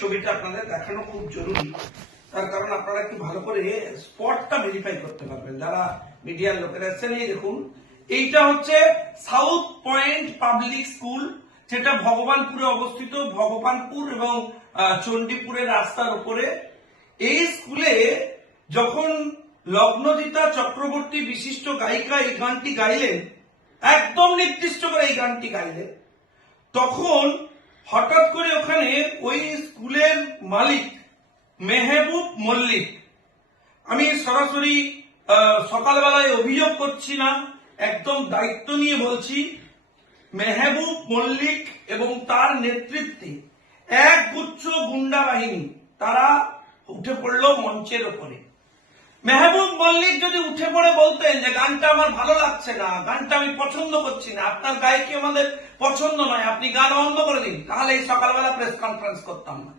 ছবিটা আপনাদের দেখানো খুব জরুরি, তার কারণ আপনারা একটু ভালো করে স্পটটা ভেরিফাই করতে পারবেন যারা মিডিয়ার লোকেরা এসেছেন। এই দেখুন, এইটা হচ্ছে সাউথ পয়েন্ট পাবলিক স্কুল, যেটা ভগবানপুরে অবস্থিত, ভগবানপুর এবং চণ্ডীপুরের রাস্তার উপরে। এই স্কুলে যখন লগ্নজিতা চক্রবর্তী বিশিষ্ট গায়িকা এই গানটি গাইলেন, একদম নির্দিষ্ট করে এই গানটি গাইলেন, তখন হঠাৎ করে ওখানে ওই স্কুলের মালিক মেহবুব মল্লিক, আমি সরাসরি সকালবেলায় অভিযোগ করছি না, একদম দায়িত্ব নিয়ে বলছি, মেহবুব মল্লিক এবং তার নেতৃত্বে এক গুচ্ছ গুন্ডা বাহিনী তারা উঠে পড়লো মঞ্চের ওপরে। মেহবুব মল্লিক যদি উঠে পড়ে বলতেন যে গানটা আমার ভালো লাগছে না, গানটা আমি পছন্দ করছি না, আপনার গায়কি আমাদের পছন্দ নয়, আপনি গান বন্ধ করে দিন, তাহলে এই সকালবেলা প্রেস কনফারেন্স করতাম না।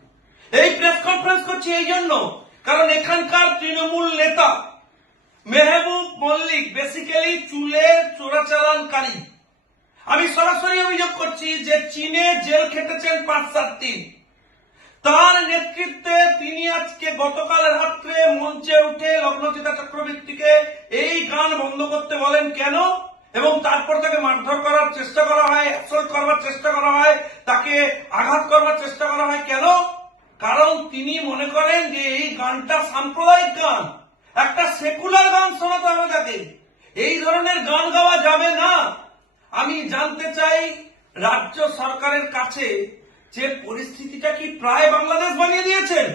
এই প্রেস কনফারেন্স করছি এই জন্য, কারণ এখানকার তৃণমূল নেতা মেহবুব মল্লিক বেসিক্যালি চুলের চোরাচালানকারী। আমি সরাসরি অভিযোগ করছি যে চীনে জেল খেটেছেন 5-7 দিন, তার নেতৃত্বে তিনি আজকে গতকাল রাত্রে মঞ্চে উঠে লগ্নজিতা চক্রবর্তীকে এই গান বন্ধ করতে বলেন কেন, এবং তারপর তাকে মারধর করার চেষ্টা করা হয়, অ্যাসল্ট করবার চেষ্টা করা হয়, তাকে আঘাত করবার চেষ্টা করা হয় কেন? কারণ তিনি মনে করেন যে এই গানটা সাম্প্রদায়িক গান, একটা সেকুলার গান শোনাতে হবে তাকে, এই ধরনের গান গাওয়া যাবে না। আমি জানতে চাই রাজ্য সরকারের কাছে যে পরিস্থিতিটা কি প্রায় বাংলাদেশ বানিয়ে দিয়েছেন।